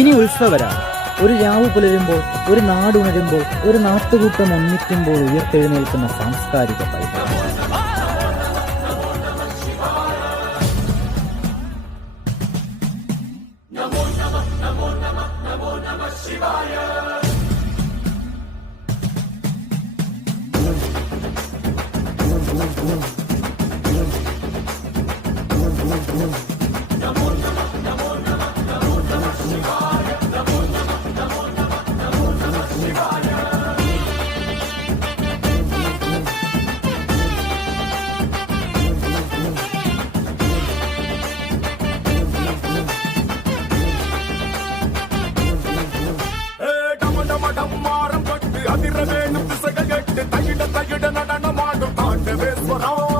ഇനി ഉത്സവരാണ്. ഒരു രാവ് പുലരുമ്പോൾ, ഒരു നാടുണരുമ്പോൾ, ഒരു നാട്ടുകൂട്ടം ഒന്നിക്കുമ്പോൾ ഉയർത്തെഴുന്നേൽക്കുന്ന സാംസ്കാരിക പൈതൃകം. அதிர வேணும் திசைகள் எட்டு தகிட தகிட நடனமாடும் தாண்டவேஸ்வரம்.